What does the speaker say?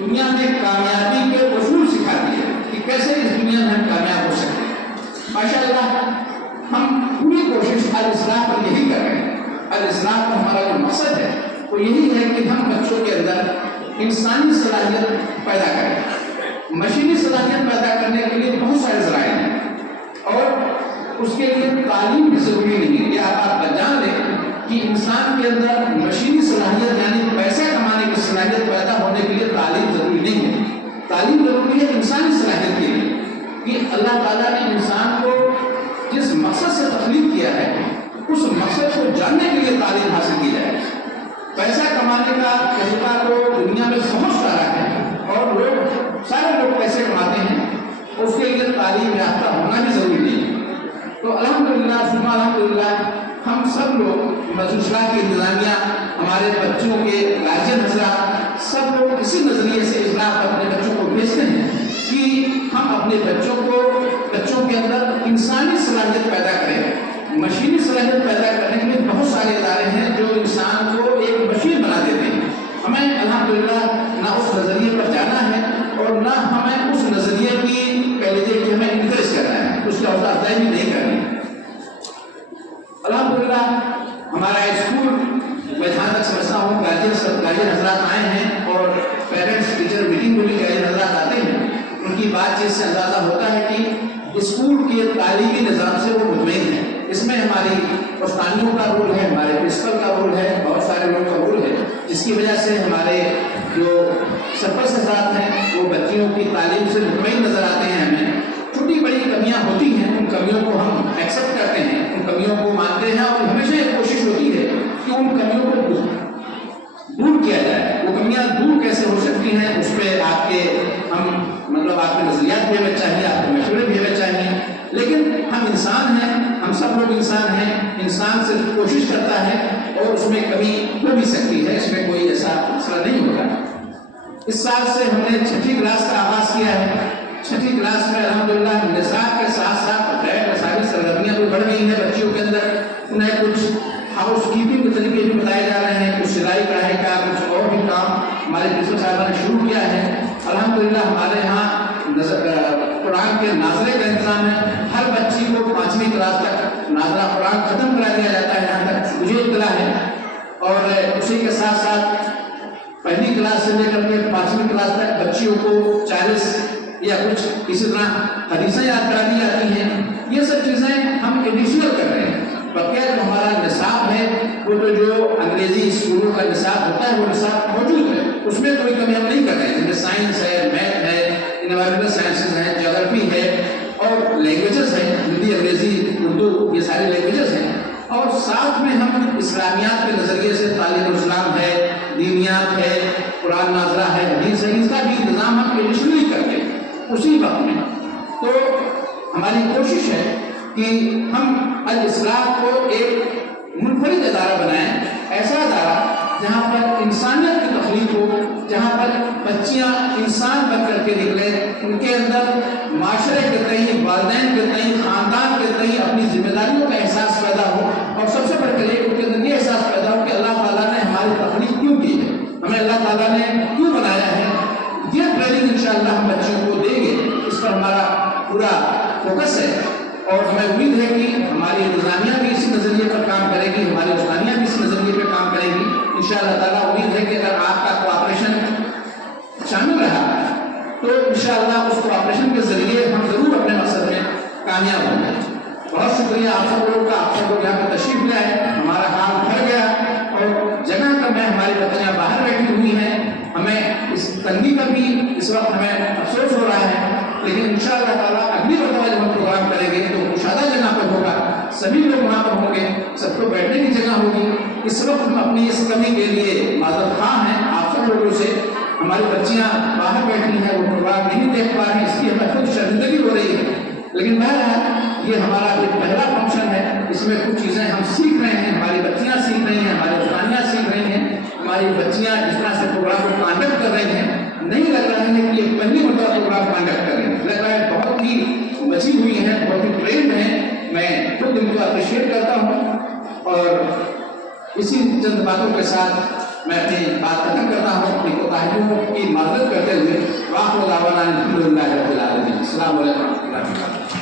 دنیا میں کامیابی کے اصول سکھا دیے کہ کیسے اس دنیا میں ہم کامیاب ہو سکتے ہیں۔ ماشاء اللہ ہم پوری کوشش الاصلاح پر یہی کر رہے ہیں۔ الاصلاح کا ہمارا جو مقصد ہے وہ یہی ہے کہ ہم بچوں کے اندر انسانی صلاحیت پیدا کریں۔ مشینی صلاحیت پیدا کرنے کے لیے بہت سارے ذرائع ہیں اور اس کے لیے تعلیم بھی ضروری نہیں ہے۔ یہ آپ جان لیں کہ انسان کے اندر مشینی صلاحیت یعنی پیسہ کمانے کی صلاحیت پیدا ہونے کے لیے تعلیم ضروری نہیں ہے۔ تعلیم ضروری ہے انسانی صلاحیت کے لیے کہ اللہ تعالیٰ نے انسان کو جس مقصد سے تخلیق کیا ہے اس مقصد کو جاننے کے لیے تعلیم حاصل کی جائے۔ پیسہ کمانے کا طریقہ تو دنیا میں بہت سارا ہے اور سارے لوگ پیسے کماتے ہیں، اس کے لیے تعلیم یافتہ ہونا بھی ضروری نہیں ہے۔ تو الحمدللہ ثم الحمدللہ ہم سب لوگ مدرسہ کی انتظامیہ، ہمارے بچوں کے گارجین حضرات سب لوگ اسی نظریے سے اصلاح پر اپنے بچوں کو بھیجتے ہیں کہ ہم اپنے بچوں کے اندر انسانی صلاحیت پیدا کریں۔ مشینی صلاحیت پیدا کرنے کے لیے بہت سارے ادارے ہیں جو انسان کو ایک مشین بنا دیتے ہیں۔ ہمیں الحمدللہ نہ اس نظریے پر جانا ہے اور نہ ہمیں اس نظریے کی کہہ لیجیے کہ ہمیں انکریج کرنا ہے، اس کا حوصلہ افزائی بھی نہیں کرنی ہے۔ الحمدللہ ہمارا اسکول میں جہاں تک سمجھتا ہوں گارجین حضرات آئے ہیں اور پیرنٹس ٹیچر میٹنگ میں بھی گارجین حضرات آتے ہیں، ان کی بات چیت سے اندازہ ہوتا ہے کہ اسکول کے تعلیمی نظام سے وہ مطمئن ہیں۔ اس میں ہماری استانیوں کا رول ہے، ہمارے پرنسپل کا رول ہے، بہت سارے لوگوں کا رول ہے، جس کی وجہ سے ہمارے جو سرپرست حضرات ہیں وہ بچیوں کی تعلیم سے مطمئن نظر آتے ہیں۔ ہمیں چھوٹی بڑی کمیاں ہوتی ہیں، ان کمیوں کو ہم ایکسیپٹ کرتے ہیں، ان کمیوں کو مانتے ہیں اور ہمیشہ ایک کوشش ہوتی ہے کہ ان کمیوں کو دور کیا جائے۔ وہ کمیاں دور کیسے ہو سکتی ہیں اس پہ آپ کے نظریات بھی ہمیں چاہیے، آپ کے مشورے بھی ہمیں چاہیے، لیکن ہم انسان ہیں، ہم سب لوگ انسان ہیں، انسان صرف کوشش کرتا ہے اور اس میں کمی ہو بھی سکتی ہے، اس میں کوئی ایسا مسئلہ نہیں ہوگا۔ اس سال سے ہم نے 6ٹھی کلاس کا آغاز کیا ہے۔ 6ٹھی کلاس میں الحمدللہ نصاب کے ساتھ ساتھ غیر نصابی سرگرمیاں بھی بڑھ گئی ہیں بچیوں کے اندر۔ انہیں کچھ ہاؤس کیپنگ کے طریقے بھی بتائے جا رہے ہیں، کچھ سلائی کڑھائی کا، کچھ اور بھی کام ہمارے پرنسپل صاحبہ نے شروع کیا ہے۔ الحمدللہ ہمارے یہاں قرآن کے ناظرے کا انتظام ہے۔ ہر بچی کو 5ویں کلاس تک ناظرہ قرآن ختم کرا دیا جاتا ہے، یہاں تک مجھے اطلاع ہے، اور اسی کے ساتھ ساتھ 1لی کلاس سے لے کر کے 5ویں کلاس تک بچیوں کو 40 یا کچھ اسی طرح حدیثیں یاد کرا دی جاتی ہیں۔ یہ سب چیزیں ہم ایڈیشنل کر رہے ہیں۔ بقیہ جو ہمارا نصاب ہے وہ تو جو انگریزی اسکولوں کا نصاب ہوتا ہے وہ نصاب موجود ہے، اس میں کوئی کمی ہم نہیں کر رہے ہیں، جیسے سائنس ہے، میتھ ہے، انوائرمنٹل سائنسز ہیں، جیوگرافی ہے اور لینگویجز ہیں، ہندی، انگریزی، اردو، یہ ساری لینگویجز ہیں، اور ساتھ میں ہم اسلامیات کے نظریے سے تعلیم الاسلام ہے، دینیات ہے، قرآن ناظرہ ہے، حدیث ہے، اس کا بھی انتظام ہم ایڈیشنلی کرتے ہیں اسی وقت میں۔ تو ہماری کوشش ہے کہ ہم الاصلاح کو ایک منفرد ادارہ بنائیں، ایسا ادارہ جہاں پر انسانیت کی تخلیق ہو، جہاں پر بچیاں انسان بن کر کے نکلیں، ان کے اندر معاشرے کے تئیں، والدین کے تئیں، خاندان کے تئیں اپنی ذمہ داریوں کا احساس پیدا ہو، اور سب سے بڑھ کر ان کے اندر یہ احساس پیدا ہو کہ اللہ تعالیٰ نے ہماری تخلیق کیوں کی ہے، ہمیں اللہ تعالیٰ نے کیوں بنایا ہے۔ یہ ٹریننگ انشاءاللہ ہم بچوں کو دیں گے، اس پر ہمارا پورا فوکس ہے، اور ہمیں امید ہے کہ ہماری انتظامیہ بھی اسی نظریے پر کام کرے گی، ہماری استانیہ بھی اسی نظریے پر کام کرے گی انشاءاللہ تعالیٰ۔ امید ہے کہ اگر آپ کا کوآپریشن شامل رہا تو انشاءاللہ اس کوآپریشن کے ذریعے ہم ضرور اپنے مقصد میں کامیاب ہوں گے۔ بہت شکریہ آپ سب لوگوں کا، آپ سب لوگ یہاں پہ تشریف لے آئے، ہمارا حال بھر گیا اور جگہ کم ہے، ہماری بچیاں باہر بیٹھی ہوئی ہیں، ہمیں اس تنگی کا بھی اس وقت ہمیں افسوس ہو رہا ہے، لیکن انشاءاللہ تعالیٰ اگلی مرتبہ جب ہم پروگرام کریں گے تو کشادہ جگہ پر ہوگا، سبھی لوگ وہاں پر ہوں گے، سب کو بیٹھنے کی جگہ ہوگی۔ اس وقت ہم اپنی اس کمی کے لیے معذرت خواہ ہیں آپ سب لوگوں سے، ہماری بچیاں باہر بیٹھی ہیں، وہ پروگرام نہیں دیکھ پا رہی ہیں، اس کی ہمیں خود شرمندگی ہو رہی ہے، لیکن بہرحال یہ ہمارا ایک پہلا فنکشن ہے، اس میں کچھ چیزیں ہم سیکھ رہے ہیں، ہماری بچیاں سیکھ رہی ہیں، ہماری استانیہ سیکھ رہی ہیں، ہماری بچیاں جس طرح سے پروگرام کو کانڈکٹ کر رہی ہیں، نہیں لگ رہا ہے کہ یہ پہلی مرتبہ پروگرام کانڈکٹ کر رہے ہیں، لگ رہا ہے بہت ہی بچی ہوئی ہیں، بہت ہی ٹرینڈ ہیں، میں خود ان کو اپریشیٹ کرتا ہوں۔ اور اسی چند باتوں کے ساتھ میں اپنی بات ختم کرتا ہوں، اپنی کوتاہیوں کی معذرت کرتے علیکم ورحمۃ اللہ وبرکاتہ.